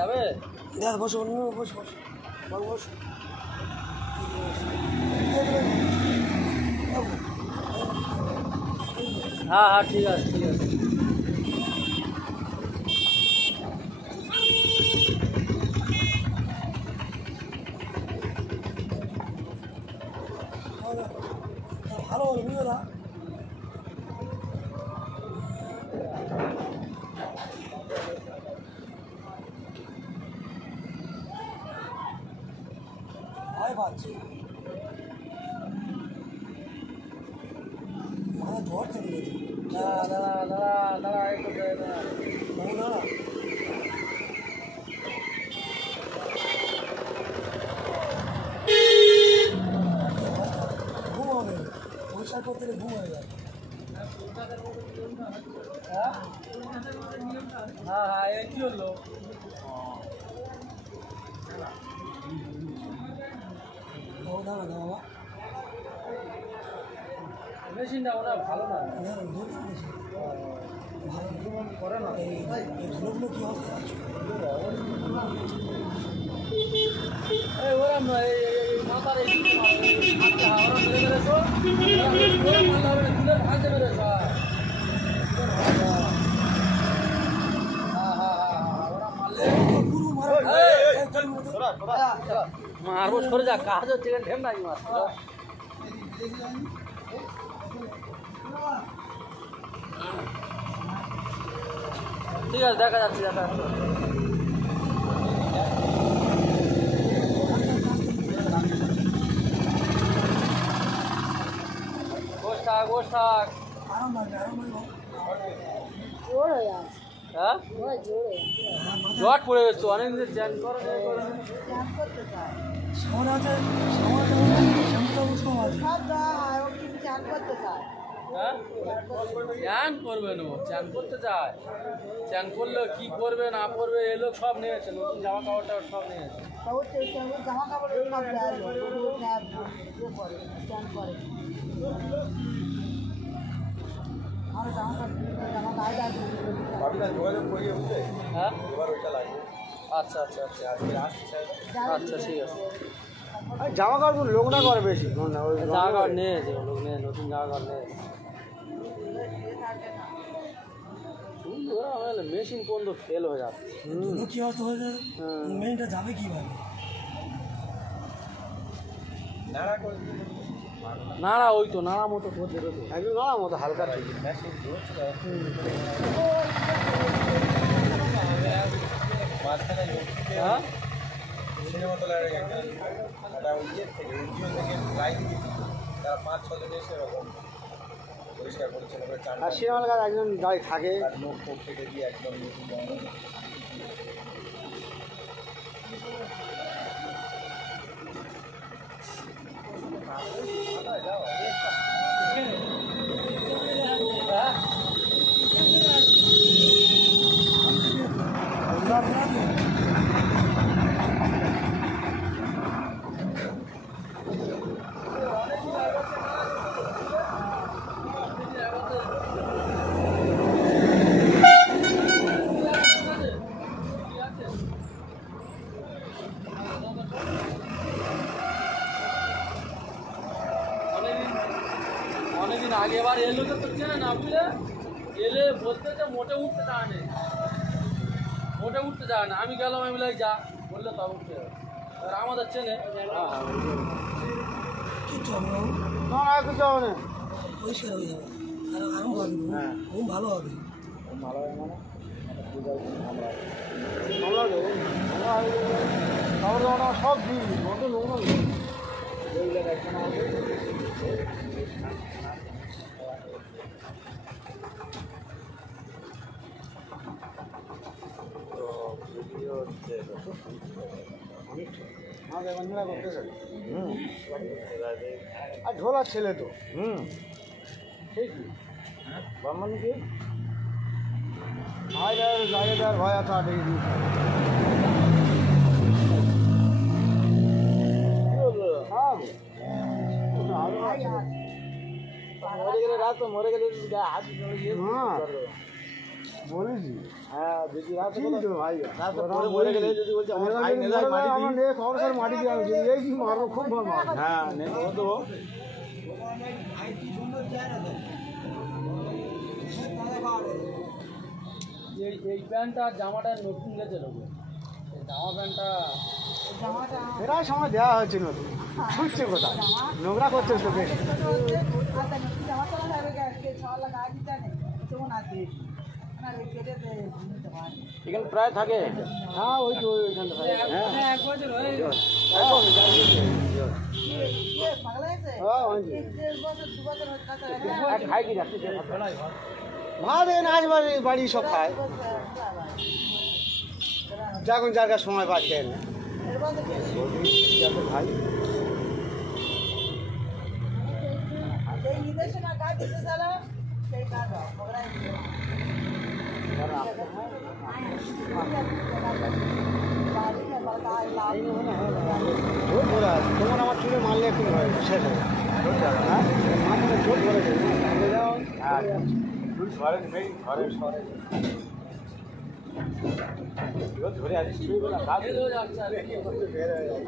যাবে? বসো বসো বসো বসো। হ্যাঁ হ্যাঁ ঠিক আছে ঠিক আছে। ভালো হলো বুঝলো না? ভয় পাচ্ছি, মাথা জ্বর থেকে গেছে। দাঁড়া দাঁড়া দাঁড়া দাঁড়া একটু দাঁড়া। না ঘুম হবে, পরিষ্কার করতে গেলে ঘুম হয়ে যায়। হ্যাঁ হ্যাঁ হ্যাঁ এই কি হলো? দাঁড়া না বাবা, মেশিনটা ওরা ভালো না, ভালো করে না। এই ধুলোগুলো কী অবস্থা আছে? এই ওরা মাথার এই ওরা মেরে মেরেছো, ভাঙতে মেরেছ। মারবো সরে যা, কাজ হচ্ছে ঢেম নাই মার। ঠিক আছে দেখা যাচ্ছে দেখা যাচ্ছে। বস থাক বস থাক। আরাম লাগবে, আরাম লাগবে। হ্যাঁ জট পড়ে গেছো অনেকদিন চ্যান করো সামান আছে, শ্যাম্পুটা বুঝতে আছে। হ্যাঁ চ্যান করবে না, চ্যান করতে চায়, চ্যান করলে কি করবে না করবে এ লোক সব নিয়েছে, নতুন জামা কাপড় টাপড় সব নিয়েছে। জামা কাপড় হ্যাঁ আচ্ছা আচ্ছা আচ্ছা আচ্ছা ঠিক আছে। জামা কাপড় লোক না করে বেশি, জামা কাপড় নিয়েছে লোক নিয়ে, নতুন জামা কাপড় নিয়েছে। ওরা আমাদের মেশিন পর্যন্ত ফেল হয়ে যাচ্ছে। কি অবস্থা হয়ে যাবে, মেয়েটা যাবে কীভাবে? নাড়া ওই তো নাড়া মতো করতে একদম নাড়া মতো হালকা থেকে। হ্যাঁ সিনেমা তোলার একটা ইয়ে থেকে এনজিও থেকে লাইন তারা 5-6 জন এসে এরকম পরিষ্কার পরিচ্ছন্ন করে চান আর সিনেমার কাছে একজন দাঁড়িয়ে থাকে, মুখ মুখ থেকে দিয়ে একদম নতুন জামা অনেকদিন আগে এবার এলো তো চেনে না বুঝলে, এলে বলতে যে মোটে উঠতে চায় না, মোটে উঠতে চায় না। আমি গেলাম, আমি বলে যা বললে তা উঠতে যাবে। আর আমাদের চেনে কিচ্ছু হবে না, না না কিছু হবে না, পরিষ্কার হয়ে যাবে, আর আরাম হবে, ঘুম ভালো হবে। ভালো হয় মানে আমরা সব দিই কত নোংরা এইগুলো দেখছে না আর ঝোলার ছেলে তো ঠিকই বাম্মানি কি জায়গা দেওয়ার ভয় আছে, আটে মরে গেলে রাত, মরে গেলে হাত বলেছি হ্যাঁ বেশি রাত ঠিক তো ভাই মরে গেলে যদি বলছে আমার ভাই নেলাই মাটি আমার দিই। নেই খবর স্যার মাটি দিয়ে আমি এই কি মারবো খুব ভালো মারবো হ্যাঁ নেই তো এই প্যান্টটা আর জামাটা নতুন গেছে লোক জামা প্যান্টটা জামাটা এরাই সময় দেওয়া হয়েছিল ছুটছে কোথায় নোংরা করছে তো বেশ জামাটা সবাই গায়ে দিতে নেই তখন আর দিয়েছি না কেটে নিতে পারি এখানে প্রায় থাকে। হ্যাঁ ওই তো ওইখানটা এক বছর হয়ে গেল। পাগলা গেছে হ্যাঁ হয়েছে 1 বছর 2 বছর হচ্ছে খাই কি রাখতে ভাত এনে আসবার বাড়ি সব খায় যখন যার কাছে সময় পাচ্ছে না ভাই সেই নির্দেশনা কাজ দিতে চালা সেই কাজ হয় পাগলা গেছে বাড়ি না বাড়া লাভ জোর ধরে আছে তোমার আমার চুলে মারলে একটু হয় শেষ হবে হ্যাঁ মাথাটা জোর ধরে দেবে ঘরে ঘরে সরে ধরে আছিস তুই বলা কাজ বেরোয় যাচ্ছে আর কি।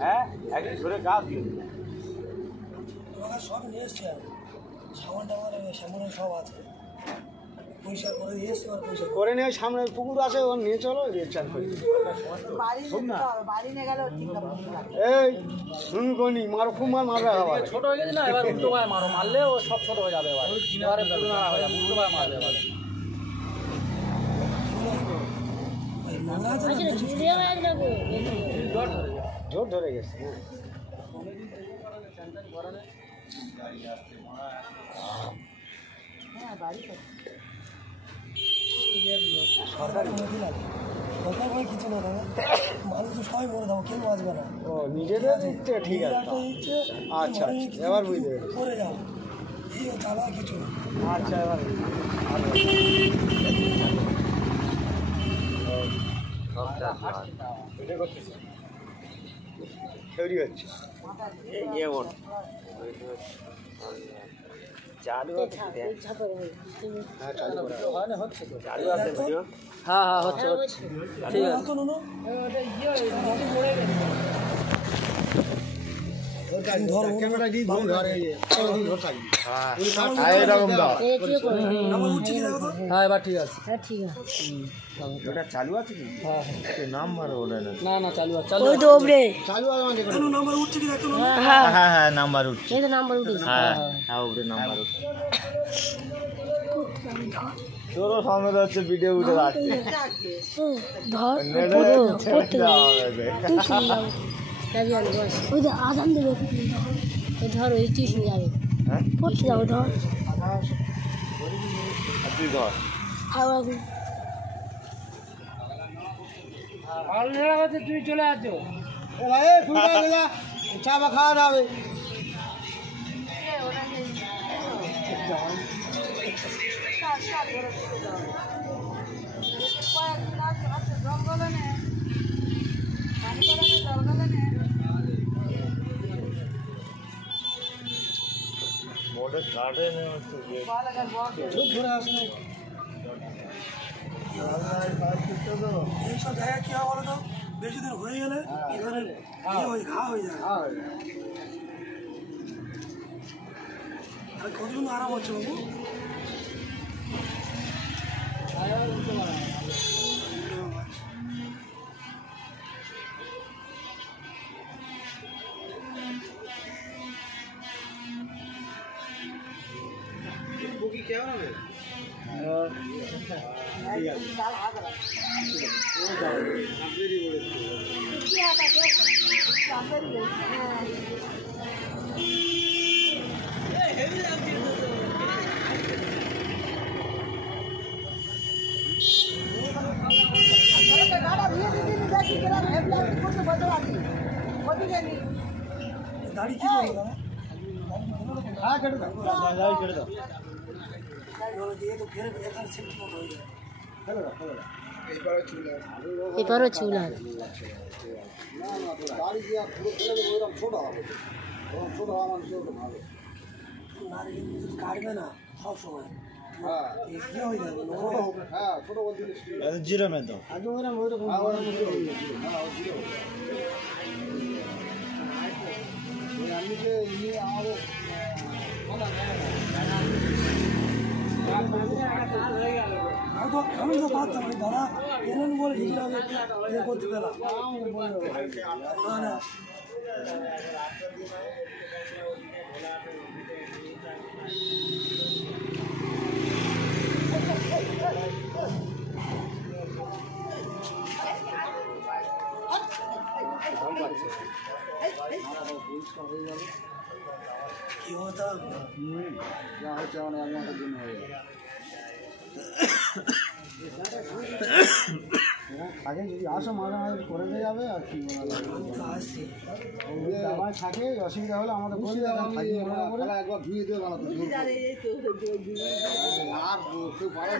হ্যাঁ একদিন ধরে কাজ তোমাকে সব নিয়ে এসছি আমি সামান টামান সামনে সব আছে পয়সা করে দিয়ে এসছি আর পয়সা করে নিয়ে সামনে পুকুর আছে ও নিয়ে চলো রিচার্জ করে বাড়ি নিতে হবে বাড়ি নিয়ে গেলে ঠিক আছে এই শুনকনি মারো খুব মারবে আবার ছোট হয়ে গেছে না এবার উল্টো পায়ে মারো মারলে ও সব ছোট হয়ে যাবে এবার এবারে পুরো না হয়ে যাবে উল্টো পায়ে মারবে এবার নানা আছে না জট ধরে যাবে জোর ধরে গেছে হ্যাঁ বাড়ি তো সরকারি মহিলা সরকার করে কিছু না দাদা মানুষ তো সবাই মরে যাবো কেউ বাঁচবে না ও নিজেদের দিচ্ছে ঠিক আছে একটা দিচ্ছে আচ্ছা আচ্ছা এবার বুঝতে পেরেছি। করে যাও এই চালা কিছু না। আচ্ছা এবার তৈরি হচ্ছে চালু হ্যাঁ চালু করা হয় না হচ্ছে তো চালু আছে ভিডিও হ্যাঁ হ্যাঁ হচ্ছে হচ্ছে ঠিক আছে তো নুনু ক্যামেরা দিয়ে ধরে এরকম দাও আমার উঠছে কি দেখো তো হ্যাঁ এবার ঠিক আছে ওটা চালু আছে কি নাম্বার ওটা না না না চালু আছে চালু আছে। চালু আছে কেন নাম্বার উঠছে কি দেখো নুনু হ্যাঁ হ্যাঁ নাম্বার উঠছে হ্যাঁ হ্যাঁ ওটা নাম্বার উঠছে তোরও সামনে হচ্ছে ভিডিও উঠে রাখছে ওই যে আজান দেবে ওই ধর ওই টিউশন যাবে পড়তে যাবো ধর তুই ধর হাওয়া তুমি চলে আসছো চা বা খাওয়া যাবে কয়েকদিন আছে জঙ্গলে নে পানি করে জঙ্গলে নে মোটে কাটে না হচ্ছে চুপ ধরে আসলে এইসব জায়গায় কি হয় বলো তো বেশি দিন হয়ে গেলে এখানে ঘা হয়ে যায় আর কতদিন আরাম হচ্ছে বাবু দাড়ি কি করবো দাদা হ্যাঁ কেটে দাও কেটে দাও দিয়ে তো ফেরে এখানে সেফটি মতো হয়ে যায় ফেলে দাও ফেলে দাও এইবারে চলে এবারও চুল আছে গাড়ি দিয়ে পুরো ফেলে দেবো ওরকম ছোটো হবে ওরকম ছোটো হওয়া মানুষ ভালো নারী কাটবে না সব সময় ইয়ে হয়ে যাবে হ্যাঁ ছোট বল দিলে জিরো में दो আগে ওরা ওইরকম আমি যে ইয়ে আমাদের আমি তো পারতাম না দাদা এরকম বলে ইয়ে করতে পেলাম না না কি হতো যা হচ্ছে আমার একটা দিন হয়ে গেল আগে যদি আসো মাঝে মাঝে করে দিয়ে যাবে আর কি আসছি আমার থাকে অসুবিধা হলে আমাদের বলে একবার ধুয়ে দিয়ে বানাতো আর কেউ পারে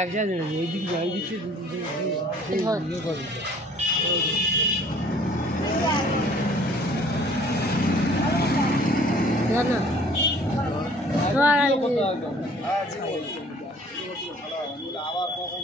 এক জায়গায় এই দিক যাই দিচ্ছে আবার কখন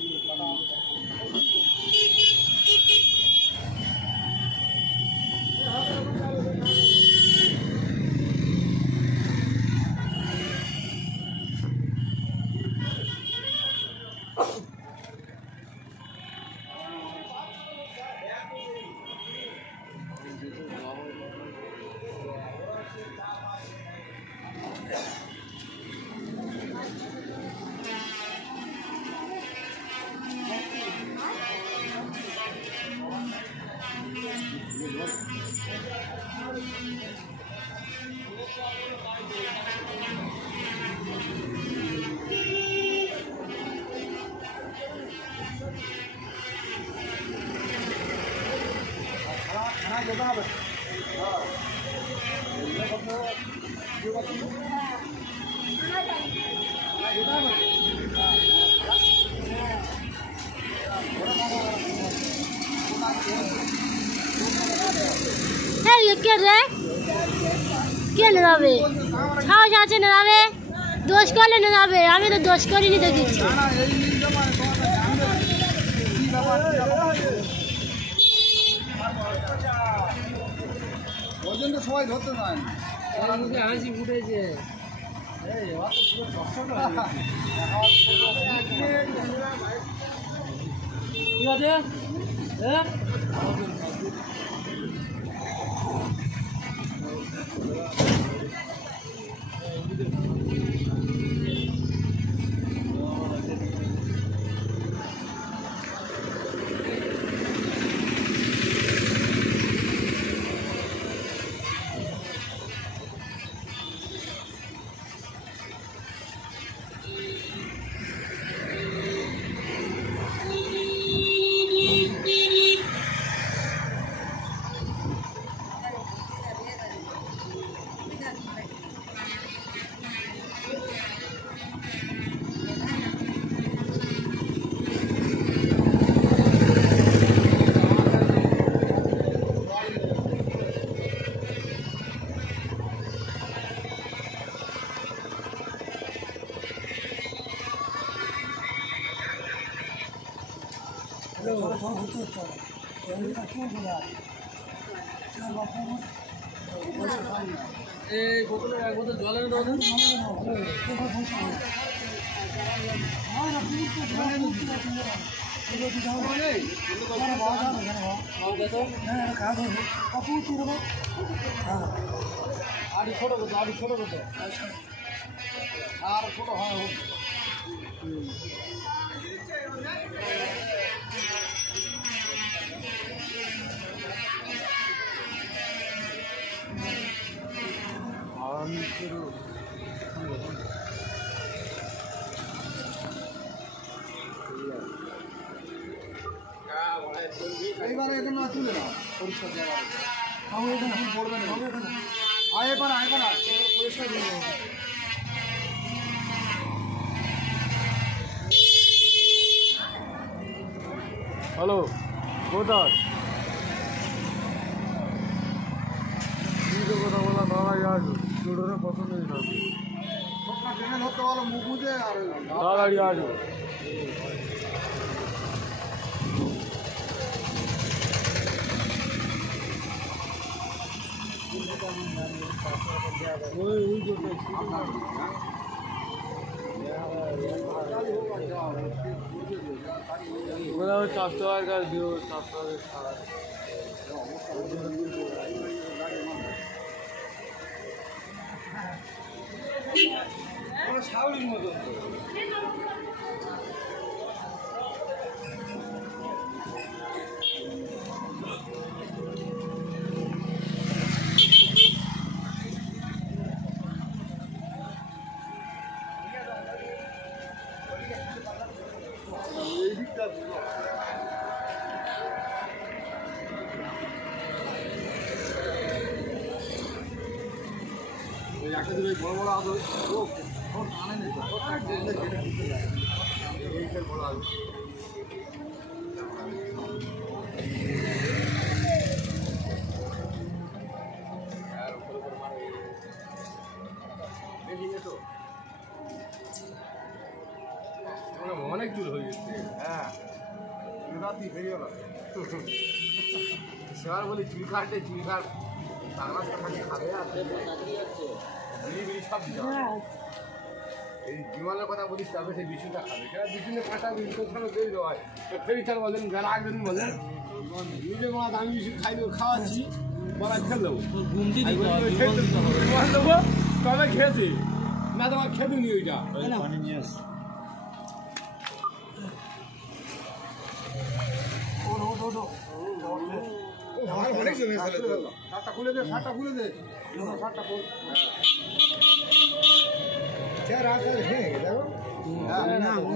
কে রে কে নেবে সাহস আছে নেবে দোষ করলে নেবে আমি তো দোষ করিনি তো কিছু পর্যন্ত সবাই ধরতে চায় হাসি ফুটেছে ঠিক আছে হ্যাঁ এই বোতলে এক বোতল জল এনে দাও না হ্যাঁ কাজ হবে কাপড় তুলব আড়ি ছোট কত আড়ি ছোট কত আর ছোট হয় এইবার এখানে তুলে না পরিষ্কার জায়গা আমি এখানে ফুল পড়বে না এখানে আয় পারা পরিষ্কার দিয়ে হ্যালো কোথায় কথা বলা দাঁড়াই আসো চুড়োরে পছন্দ না ট্রেনে ধরতে বলো মুখ মুছে আর দাঁড়াই আসো চারশো টাকার কাজ দিও 400 টাকা শাউলির মতো একটা দিলে বড় বড় আছে ও টানে নেই বড় আছে অনেক দূর হয়ে গেছে হ্যাঁ রাতি ফেরিয়ে গেল সেবার বলি চুল কাটে চুল কাট খাবে আর বিড়ি সব এই বিমানের কথা বলিস তবে সেই বিছুটা খাবে কেন বিছুনে কাটা বিছুনে দিয়ে দেওয়া হয় ফেরি চাল বলেন যারা একজন বলেন নিজে মাছ আমি বিছু খাই দেবো খাওয়াচ্ছি বলা খেয়ে দেবো দেবো তবে খেয়েছি না তোমার খেতে নি ওইটা পানি নিয়ে আস অনেক জমি ফেলে তো শার্টটা খুলে দে শার্টটা খুলে দে শার্টটা খুল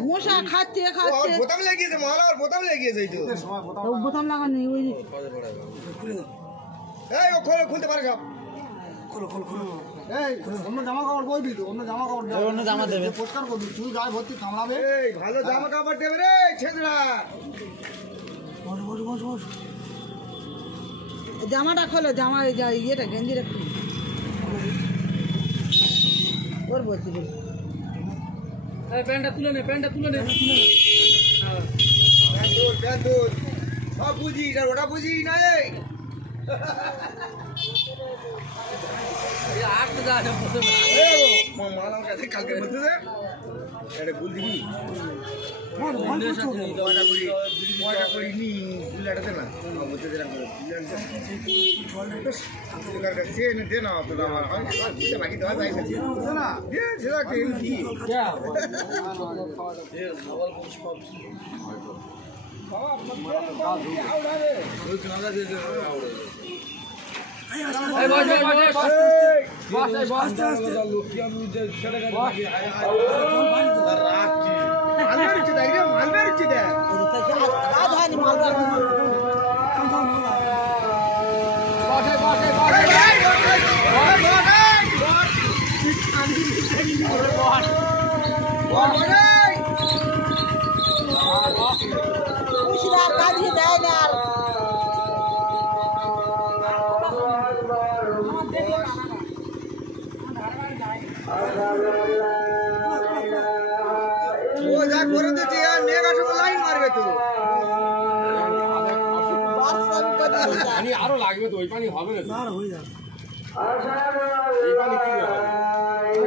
মশা খাচ্ছে খাচ্ছে বোতাম লেগেছে মালা আর বোতাম লেগেছে এই তো বোতাম লাগানো ওই এই ও খোল খুলতে পারে সব খোলো খোলো খোলো এই অন্য জামা কাপড় বইবি তো অন্য জামা কাপড় অন্য জামা দেবে পরিষ্কার করবি তুই গায়ে ভর্তি কামড়াবে এই ভালো জামা কাপড় দেবে রে ছেদরা বস বস বস বস জামাটা খোলো জামা ইয়েটা গেঞ্জিটা খুলো ওর বলছি প্যান্টটা তুলে নে প্যান্টটা তুলে নে প্যান্ট তোর সব বুঝি আর ওটা বুঝি না এই মালা কাছে কালকে বলতে দে এটা গুল দিবি পয়সা করি নি গুলাটাতে না বলতে দিলাম দে না তোরা আমার হয় বাকি দেওয়া যায় না সেটা কি করে দিচ্ছি আর মেঘ আসবে লাইন মারবে তো পানি আরো লাগবে তো ওই পানি হবে না হয়ে যাবে এই পানি কি হবে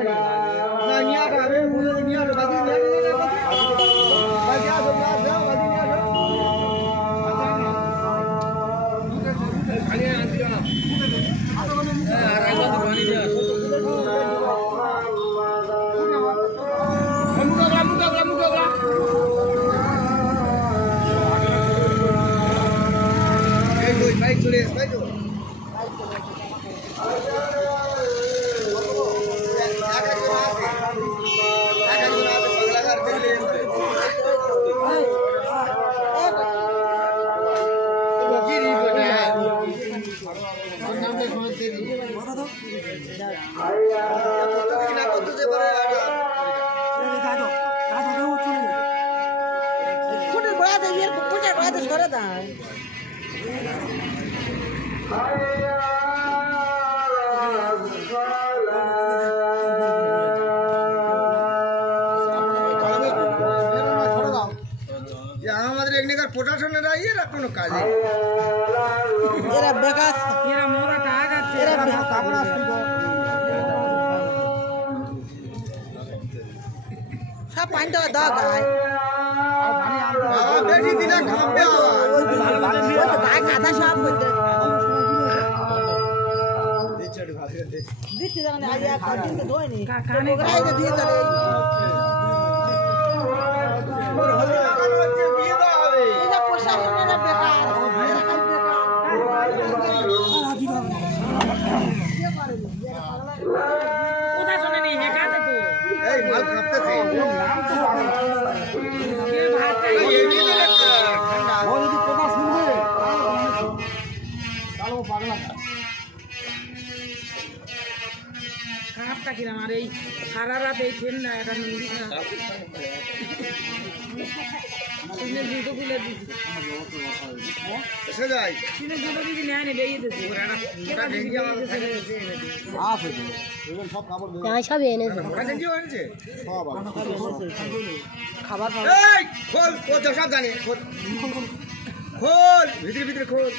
না নিয়ে আসবে নিয়ে আসবে বাদি নিয়ে আসবে বাদি আসবে বাদি নিয়ে আসবে ফুটের গোড়াতে বিয়ের ফুটের গোড়াতে সরে দেয় আমাদের এখানকার প্রশাসনেরা এরা কোনো কাজে এরা বেকার এরা মোরা টাকা আছে এরা কাপড় আসছিল সব পানিটা দাও গায় বেশি দিনে কামবে গায়ে কাদা সব করতে দিচ্ছি যখন আইয়া কদিন তো ধোয়নি ওরাই তো দিয়ে চলে এটা প্রশাসনেরা বেকার কোথা শোনেনি হেকাতে তো এই মাল কাঁপতেছে কাঁপটা কিরাম আর এই সারা রাত এই ট্রেন না এটা নদী না জুতো খুলে দিচ্ছি এসে যাই জুতো দিচ্ছি নেয় না বেরিয়ে দিচ্ছি সব কাপড় সব এনেছে খাবার এই খোল ও তো সব জানে খোল খোল ভিতরে ভিতরে খোল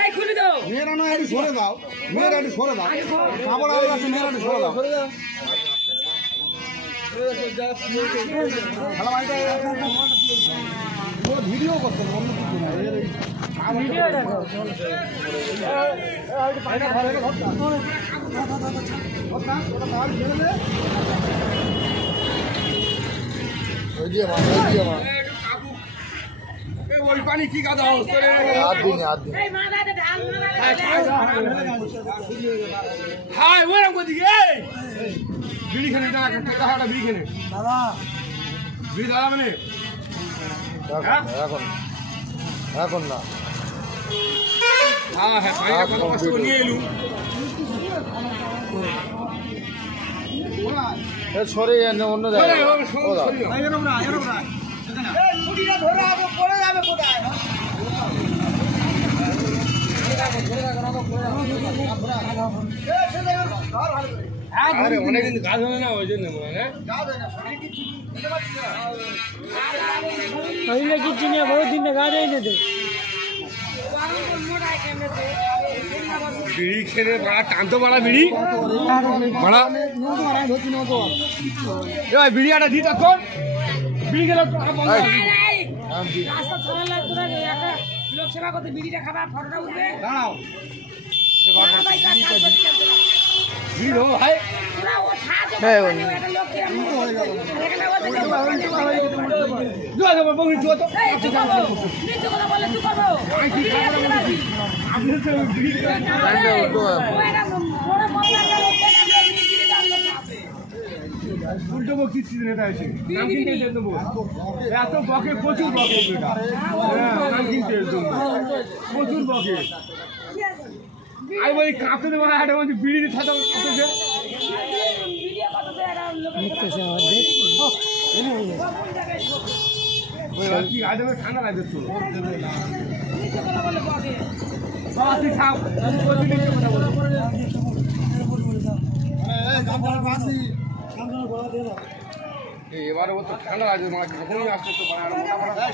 এই খুলে দাও মেয়েরা না একটু সরে দাও মেয়েরা একটু সরে দাও কাপড় আগে আছে মেয়েরা একটু সরে দাও ভিডিও করতে অন্য কিছু না ওই পানি কি কাদা হচ্ছে এই মা দাদা ঢাল হাই ওরম কই দিকে বিড়ি খেলে না টাকাটা বিড়ি খেলে দাদা বিড়ি দাদা মানে এখন না হ্যাঁ হ্যাঁ পানিটা কত কষ্ট করে নিয়ে এলু সরে অন্য জায়গায় এরকম না এই ছুটিটা ধরে আগে পড়ে যাবে কোথায় আরে অনেকদিন কাজ হয় না ওই জন্য किसी ने बहुत दिन लगा रहे हैं বিড়ি খেলে বড়া টানতো বড়া বিড়ি বড়া এ বিড়ি আটা দি তখন বিড়ি খেলে लोक सेवा करते बीड़ीটা খাবা ফটোটা উঠবে দাঁড়াও ভাই কাজ করতে বিড়ি হো ভাই পুরা ও ছাড় এটা লোক কি এখানে জোয়া জোয়া বগি জোয়া তো এই চুপ করো নিচে কথা বলে চুপ করো আপনি তো বিড়ি উল্টো বকি সিজন এটা আছে নাম কিনতে যেতে বল এত বকে প্রচুর বকে এটা নাম কিনতে যেতে প্রচুর বকে আই বলি কাঁপতে দেবো না এটা বলছি বিড়ি থাকতে কত যে ভিডিও কত দেয় লোক দেখতেছে কি আজ ঠান্ডা লাগে তো নিচে কথা বলে বকে বাবা তুই খাও প্রতিদিন কথা বল এবারে ও তো ঠান্ডা লাগে মানে কখনই আসছে তো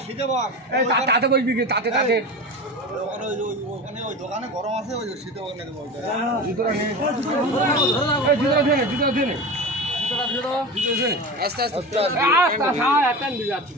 শীতে বল এই তাতে বলবি কি তাতে ওখানে ওই দোকানে গরম আছে ওই শীতে ওখানে দেবো জুতোটা নিয়ে এই জুতোটা দিয়ে নে জুতোটা দিয়ে নে আস্তে আস্তে হ্যাঁ একটা দিয়ে যাচ্ছি